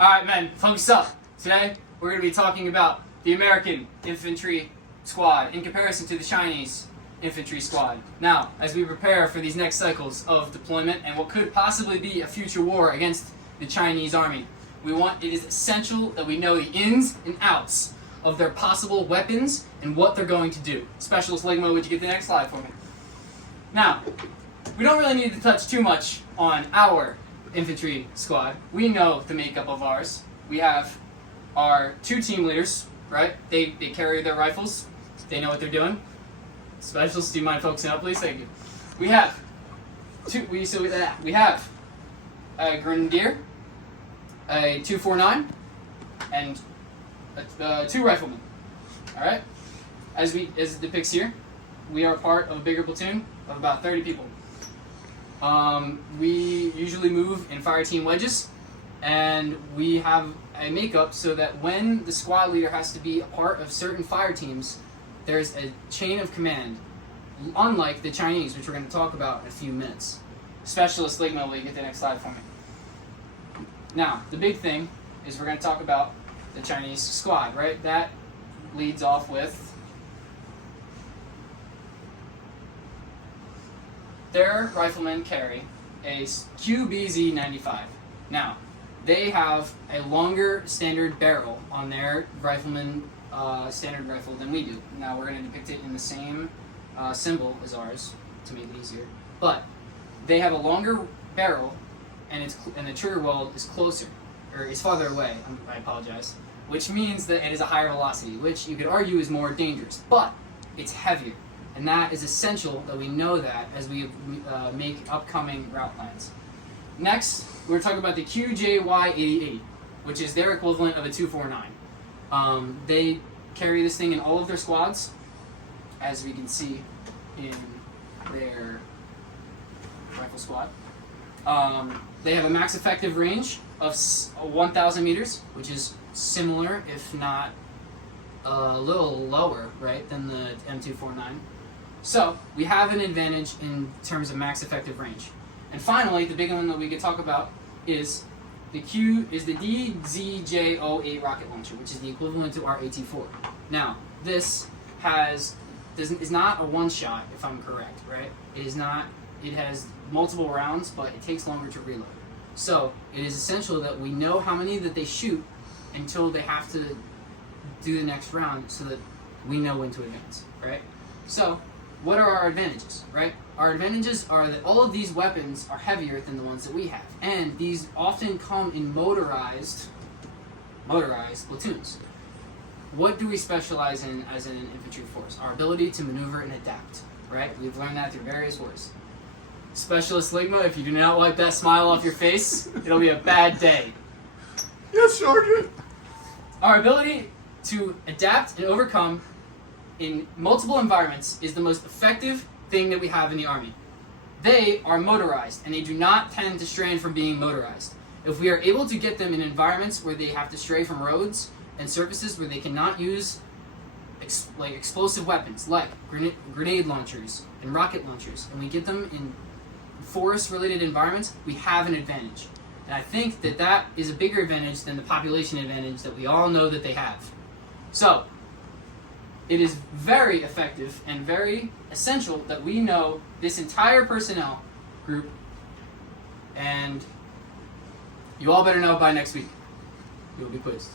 Alright, men, focus up. Today, we're going to be talking about the American infantry squad in comparison to the Chinese infantry squad. Now, as we prepare for these next cycles of deployment and what could possibly be a future war against the Chinese army, it is essential that we know the ins and outs of their possible weapons and what they're going to do. Specialist Ligma, would you get the next slide for me? Now, we don't really need to touch too much on our infantry squad. We know the makeup of ours. We have our two team leaders, right? They carry their rifles. They know what they're doing. Specialists, do you mind focusing up, please? Thank you. We have we have a grenadier, a 249, and two riflemen. All right. As it depicts here, we are part of a bigger platoon of about 30 people. We usually move in fire team wedges, and we have a makeup so that when the squad leader has to be a part of certain fire teams, there's a chain of command, unlike the Chinese, which we're going to talk about in a few minutes. Specialist Ligma, will you get the next slide for me? Now, the big thing is we're going to talk about the Chinese squad, right? That leads off with their riflemen carry a QBZ-95. Now, they have a longer standard barrel on their rifleman standard rifle than we do. Now, we're going to depict it in the same symbol as ours to make it easier. But they have a longer barrel, and the trigger weld is closer, or is farther away. I apologize. Which means that it is a higher velocity, which you could argue is more dangerous, but it's heavier. And that is essential that we know that as we make upcoming route plans. Next, we're talking about the QJY-88, which is their equivalent of a 249. They carry this thing in all of their squads, as we can see in their rifle squad. They have a max effective range of 1,000 meters, which is similar, if not a little lower, right, than the M249. So, we have an advantage in terms of max effective range. And finally, the big one that we could talk about is the DZJ-08 rocket launcher, which is the equivalent to our AT-4. Now, this is not a one-shot, if I'm correct, right? It has multiple rounds, but it takes longer to reload. So, it is essential that we know how many that they shoot until they have to do the next round so that we know when to advance, right? So, what are our advantages, right? Our advantages are that all of these weapons are heavier than the ones that we have, and these often come in motorized platoons. What do we specialize in as an infantry force? Our ability to maneuver and adapt, right? We've learned that through various wars. Specialist Ligma, if you do not wipe that smile off your face, it'll be a bad day. Yes, Sergeant. Our ability to adapt and overcome in multiple environments is the most effective thing that we have in the Army. They are motorized, and they do not tend to strain from being motorized. If we are able to get them in environments where they have to stray from roads and surfaces where they cannot use explosive weapons like grenade launchers and rocket launchers, and we get them in forest-related environments, we have an advantage. And I think that is a bigger advantage than the population advantage that we all know that they have. So, it is very effective and very essential that we know this entire personnel group, and you all better know by next week. You will be quizzed.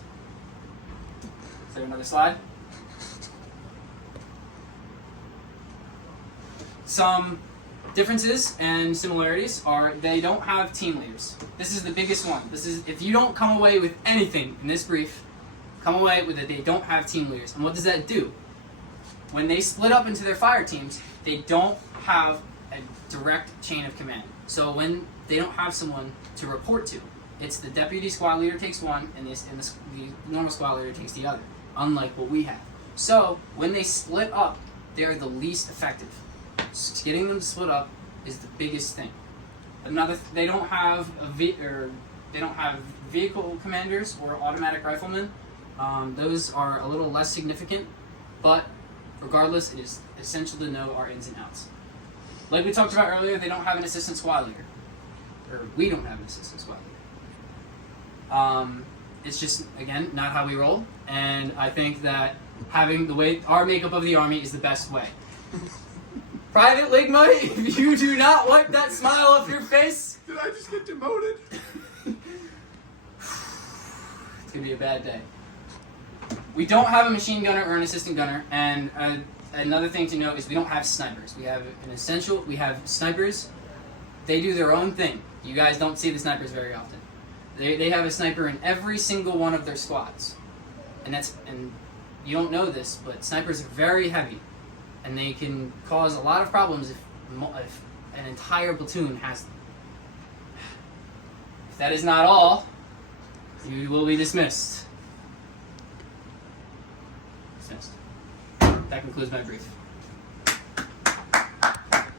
Is there another slide? Some differences and similarities are they don't have team leaders. This is the biggest one. If you don't come away with anything in this brief, come away with it, they don't have team leaders. And what does that do? When they split up into their fire teams, they don't have a direct chain of command. So when they don't have someone to report to, it's the deputy squad leader takes one, and the normal squad leader takes the other, unlike what we have. So when they split up, they're the least effective. So getting them to split up is the biggest thing. They don't have vehicle commanders or automatic riflemen. Those are a little less significant, but regardless, it is essential to know our ins and outs. Like we talked about earlier, they don't have an assistant squad leader. Or we don't have an assistant squad leader. It's just, again, not how we roll. And I think that having the way our makeup of the Army is the best way. Private Ligma, if you do not wipe that smile off your face, Did I just get demoted? it's going to be a bad day. We don't have a machine gunner or an assistant gunner, and another thing to note is we don't have snipers. We have we have snipers. They do their own thing. You guys don't see the snipers very often. They have a sniper in every single one of their squads. And you don't know this, but snipers are very heavy, and they can cause a lot of problems if an entire platoon has them. If that is not all, you will be dismissed. Dismissed. That concludes my brief.